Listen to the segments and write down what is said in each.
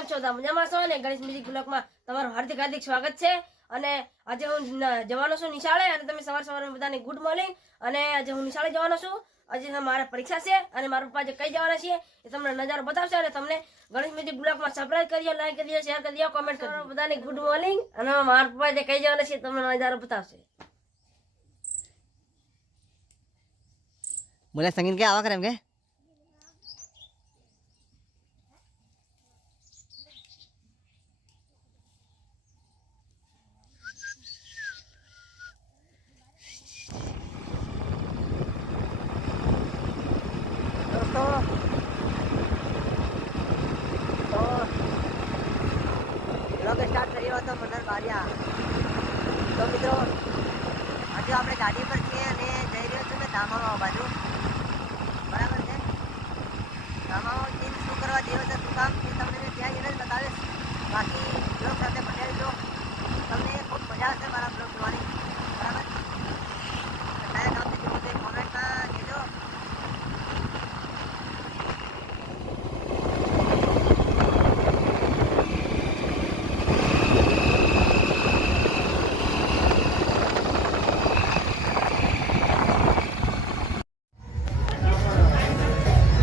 કેમ છો બધા મજામાં છો ને? ગણેશ મ્યુઝિક બ્લોગમાં તમારું હાર્દિક હાર્દિક સ્વાગત છે। અને આજે હું જવાનો છું નિશાળે અને તમે સવારમાં બધાને ગુડ મોર્નિંગ। અને આજે હું નિશાળે જવાનો છું। આજે મારા પરીક્ષા છે અને મારા પપ્પા જે કઈ જવાના છે એ તમને નજારો બતાવશે અને તમને ગણેશ મ્યુઝિક બ્લોગમાં સબસ્ક્રાઇબ કરજો, લાઈક કરજો, શેર કરજો, કોમેન્ટ કરજો। બધાને ગુડ મોર્નિંગ અને મારા પપ્પા જે કઈ જવાના છે તમને નજારો બતાવશે। बोले संगीन क्या आवा करेंगे स्टार्ट करियो तो मंडल बारिया। तो मित्रों हजू આપણે ગાડી પર છીએ અને જઈ રહ્યો છું મેં ધામાવા બાજુ। બરાબર છે, ધામાવા જીન શું કરવા જેવો છે શું કામ એ તમને મેં ત્યાં જઈને જ બતાવીશ। બાકી બ્લોગ સાથે બન્યા રહેજો, તમને ખૂબ મજા આવશે મારા બ્લોગ જોવાની। બરાબર, કયા ગામથી જોવો તે કોમેન્ટમાં કહેજો।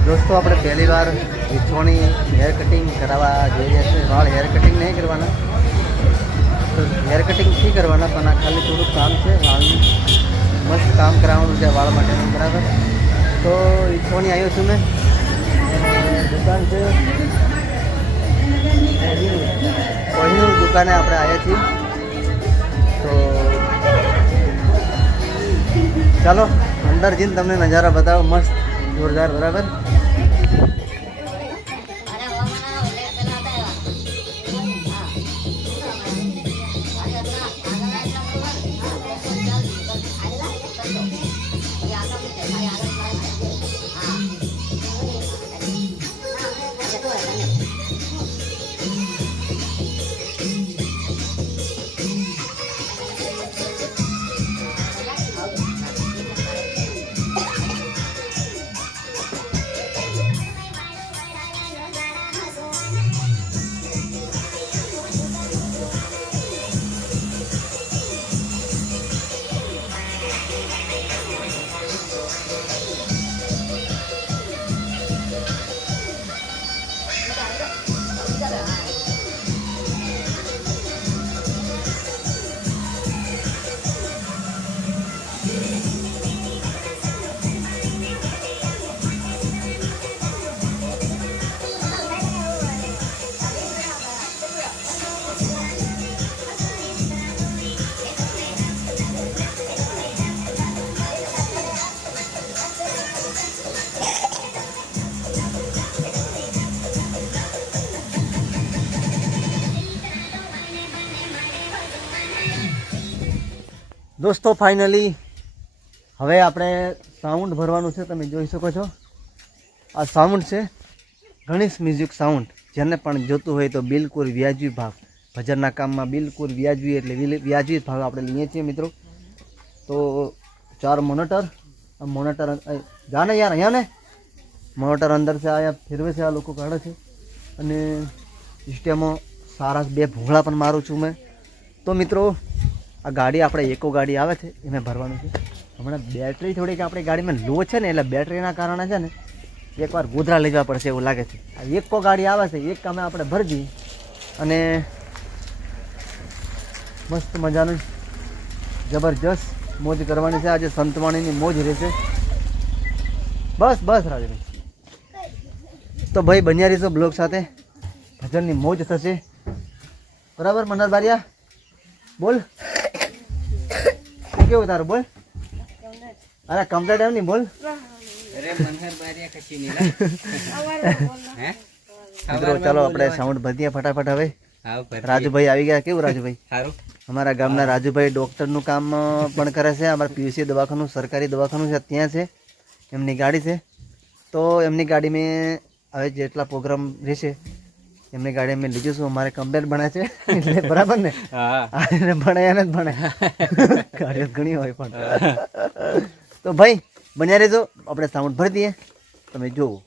दोस्तों આપણે પહેલી વાર વિછોણી હેર કટિંગ કરાવવા જઈ રહ્યા છીએ। વાળ હેર કટિંગ નહીં કરવાના, તો હેર કટિંગ નહીં કરવાના પણ આ ખાલી થોડુંક કામ છે, વાળનું મસ્ત કામ કરાવવાનું છે વાળ માટેનું। બરાબર, તો વિછોણી આવ્યો છું મેં, દુકાન છે કોહિનૂર દુકાને આપણે આવ્યા છીએ। તો ચાલો અંદર જઈને તમને નજારા બતાવો મસ્ત જોરદાર। બરાબર, દોસ્તો ફાઇનલી હવે આપણે સાઉન્ડ ભરવાનું છે। તમે જોઈ શકો છો આ સાઉન્ડ છે ગણેશ મ્યુઝિક સાઉન્ડ। જેને પણ જોતું હોય તો બિલકુલ વ્યાજબી ભાવ, ભજનના કામમાં બિલકુલ વ્યાજબી એટલે વ્યાજબી ભાવ આપણે લઈએ છીએ મિત્રો। તો 4 મોનિટર, મોનિટર જાને યાર અહીંયા ને મોનિટર અંદર છે, આયા ફેરવે છે, આ લોકો કાઢે છે અને સિસ્ટમો સારા 2 ભૂંગળા પણ મારું છું મેં। તો મિત્રો આ ગાડી આપણે એકો ગાડી આવે છે એને ભરવાનું છે। હમણાં બેટરી થોડીક આપણી ગાડીમાં લો છે ને એટલે બેટરીના કારણે છે ને એકવાર ગોધરા લઈ જવા પડશે એવું લાગે છે। આ એકો ગાડી આવે છે, એક કામે આપણે ભરી દઈએ અને મસ્ત મજાનું જબરજસ્ત મોજ કરવાની છે। આજે સંતવાણીની મોજ રહેશે। બસ બસ રાજભાઈ, તો ભાઈ બન્યા રહીશો બ્લોગ સાથે, ભજનની મોજ થશે। બરાબર મંડળ બારિયા બોલ, કેવું તારું બોલ? અરે કમ્પ્લીટ એમ નહીં બોલ। અરે મનહર બારિયા કશી નહીં હે મિત્રો ચાલો આપણે સાઉન્ડ ભરીએ ફટાફટ। હવે રાજુભાઈ આવી ગયા। કેવું રાજુભાઈ? સારું। અમારા ગામના રાજુભાઈ ડૉક્ટરનું કામ પણ કરે છે। અમારા પીયુસી દવાખાનું સરકારી દવાખાનું છે ત્યાં છે, એમની ગાડી છે। તો એમની ગાડી મેં હવે જેટલા પ્રોગ્રામ રહેશે એમની ગાડી મેં લીધું છું। અમારે કમ્પ્લેટ ભણે છે એટલે બરાબર ને? હા, ભણાયા ને જ ભણે, ગાડીઓ ઘણી હોય પણ। તો ભાઈ બન્યા રહેજો, આપણે સાઉન્ડ ભરી દઈએ, તમે જોવો।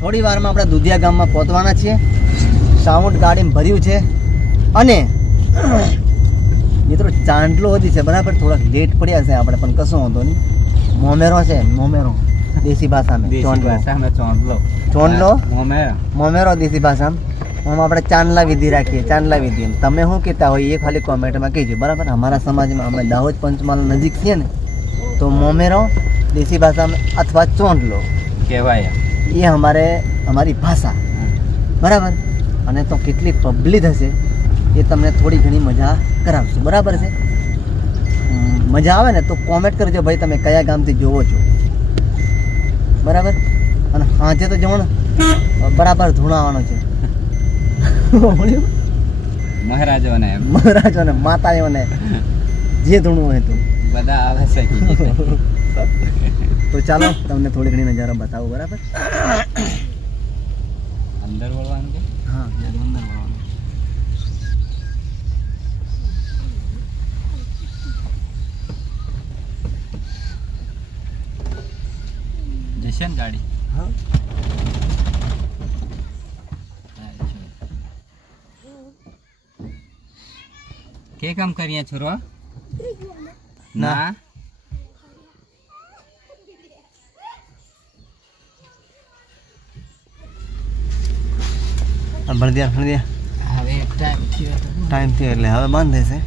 થોડી વારમાં આપણે દુધિયા ગામમાં પહોંચવાના છીએ. સાઉન્ડ ગાડીમાં ભર્યું છે અને મિત્રો ચાંદલો હતી છે બરાબર. થોડાક લેટ પડ્યા છે આપણે પણ કશો વાંધો નહીં. મોમેરો છે, મોમેરો દેશી ભાષામાં ચોંડલો મોમેરો દેશી ભાષામાં. આમ આપણે ચાંદલા વિધિ રાખીએ, ચાંદલા વિધિ. તમે શું કહેતા હોય એ ખાલી કોમેન્ટમાં કહેજો બરાબર. અમારા સમાજમાં આપણે દાહોદ પંચમહાલ નજીક છીએ ને તો મોમેરો દેશી ભાષામાં અથવા ચોંડલો કહેવાય. એ અમારી ભાષા બરાબર. અને તો કેટલી પબ્લિક હશે એ તમને થોડી ઘણી મજા કરાવશું બરાબર છે. મજા આવે ને તો કોમેન્ટ કરજો ભાઈ તમે કયા ગામથી જોવો છો બરાબર. અને સાંજે તો જવાનું બરાબર ધૂણાવાનો છે. મહારાજોને માતાઓને જે ધૂણવું હોય તો બધા આવે છે. તો ચાલો તમને થોડી ઘણી નજારો બતાવું બરાબર. અંદર વળવાનું કે હા અંદર વળવાનું. જશે ને ગાડી? હા કે કામ કરીએ છોરો? ના ભણી દે હવે ટાઈમ થયો એટલે હવે બંધ થશે.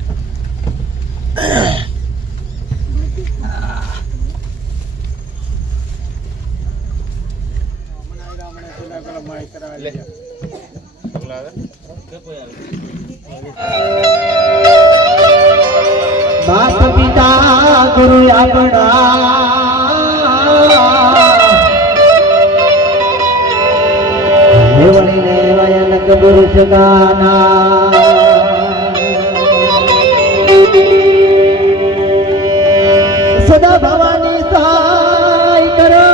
માત પિતા ગુરુ આપણા પુરુષ ગાના સદા ભવાની સહાય કરો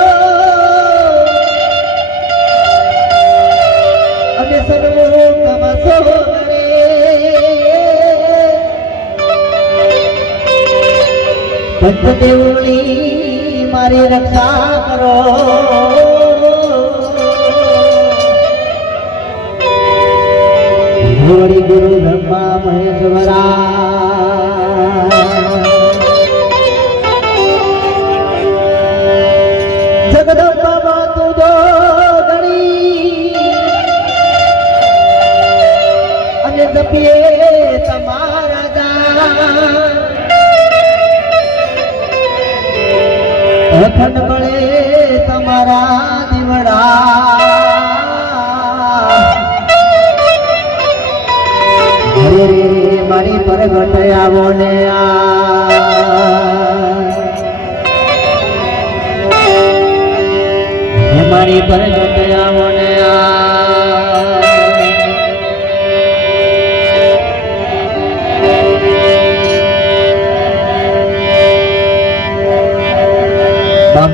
અને સર્વોત્તમ સોગણે ભક્તદેવની મારી રક્ષા કરો. ગુરુ બ્રહ્મા મહેશ્વરા જગદંબા તુજો ગણી અને જપીએ તમારા દાન અખંડ બળે તમારા દીવડા મારી પરગટ આવો ને મારી પરગટ આવો ને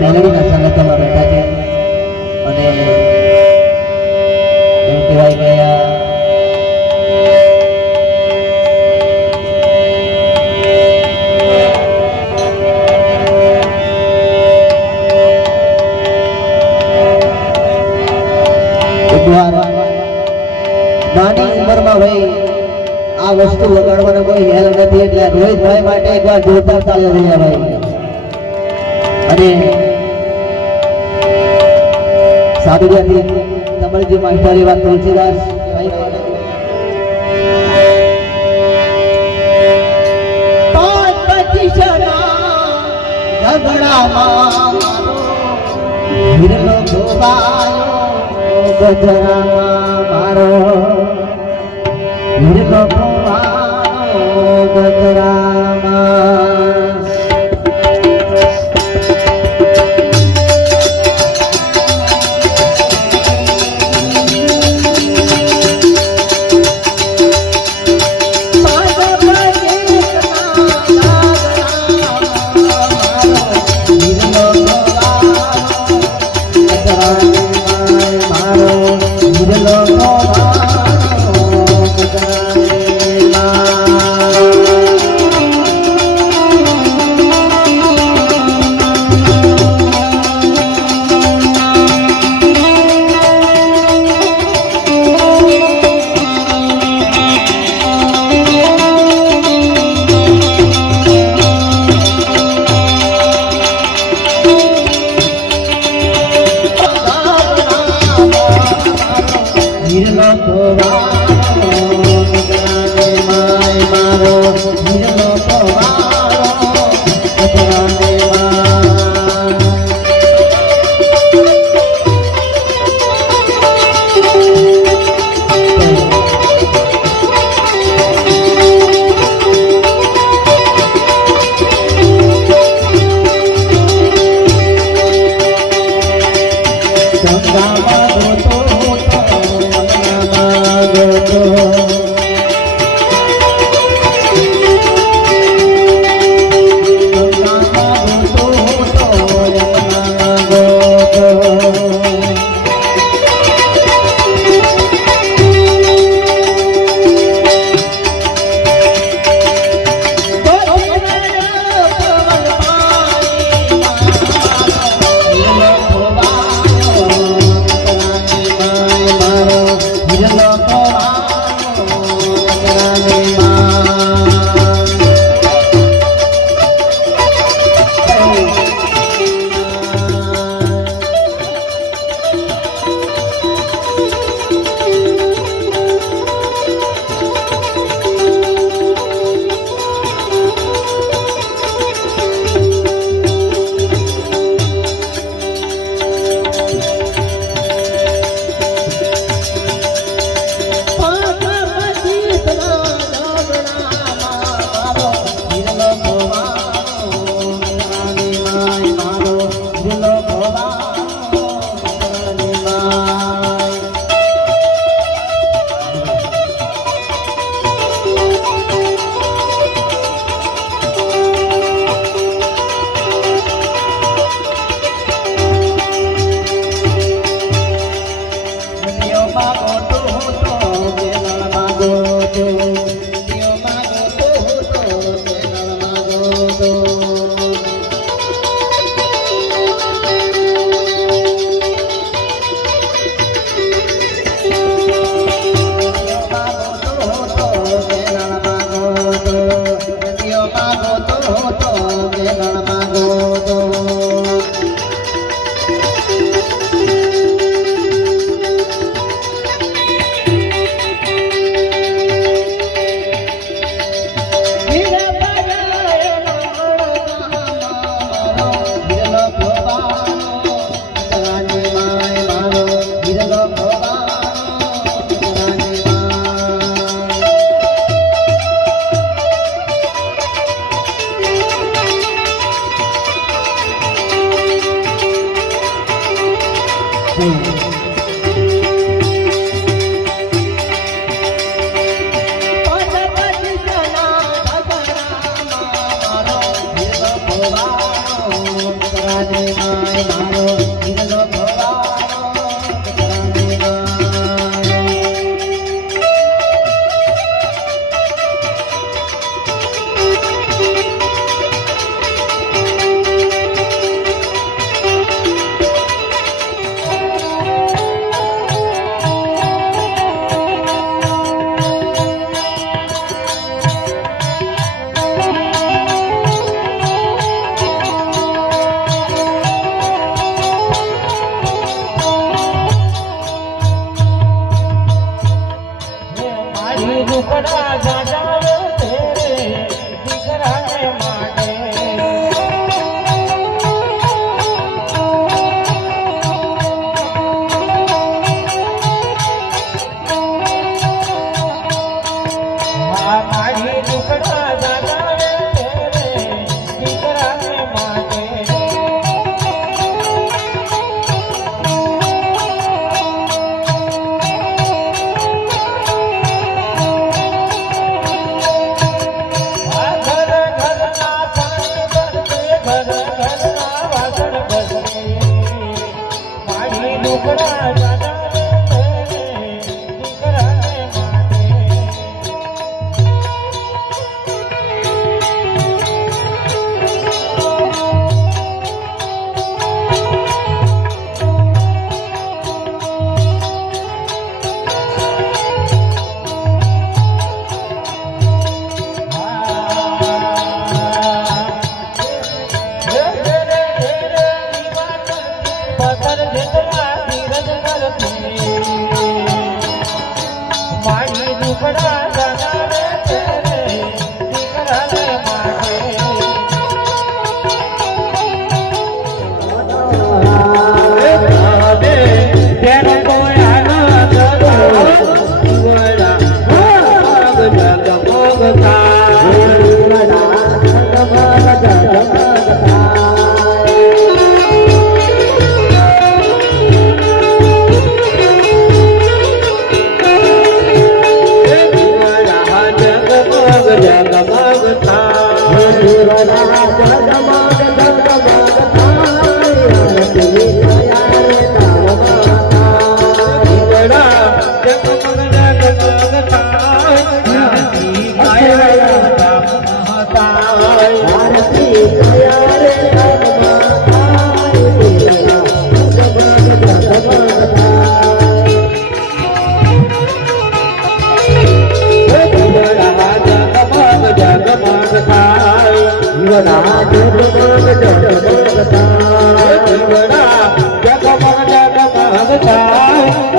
મેલડીના સંગતમાં બેઠા છે અને નાની ઉંમરમાં ભાઈ આ વસ્તુ વગાડવાનો કોઈ હેલ નથી એટલે રોહિતભાઈ માટે એકવાર જોરદાર તાળીઓ થઈ જાય ભાઈ. અને સાદુરિયાથી તમારી જે માસ્ટરી વાત તુલસીદાસ ભાઈ ઝઘડામાં હિરલો ગોવાયો ગજરામાં મારો હિરલો ગોવાયો ગજરામાં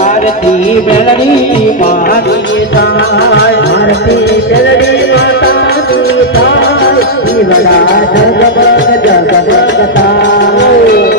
આરતી મેલડી માની થાય, આરતી મેલડી માતાની થાય, દીવડા જગમગ જગમગ થાય.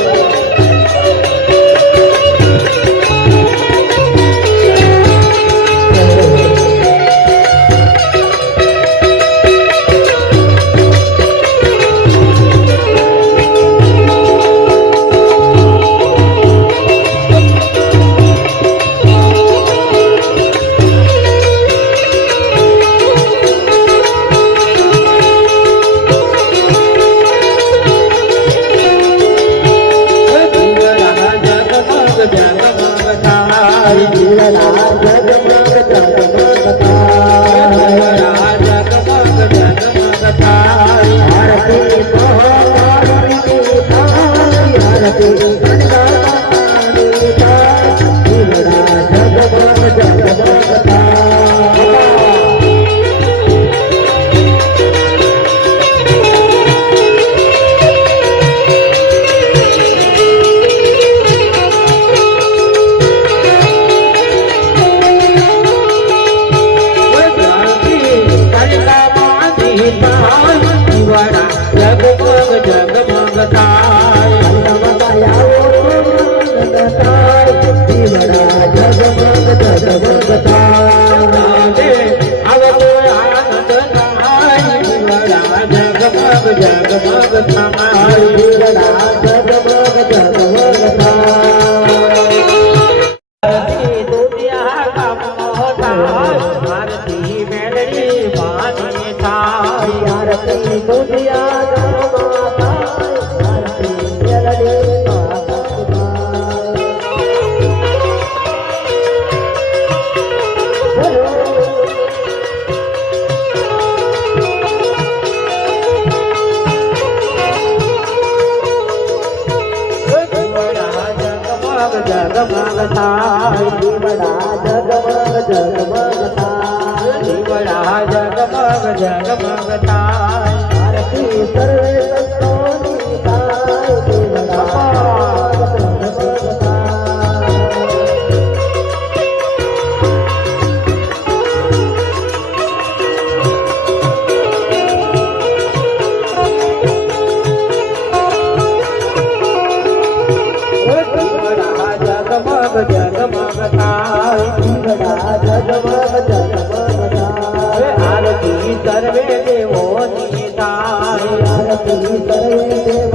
આરતી સર્વે દેવો ની થાય, આરતી સર્વે દેવો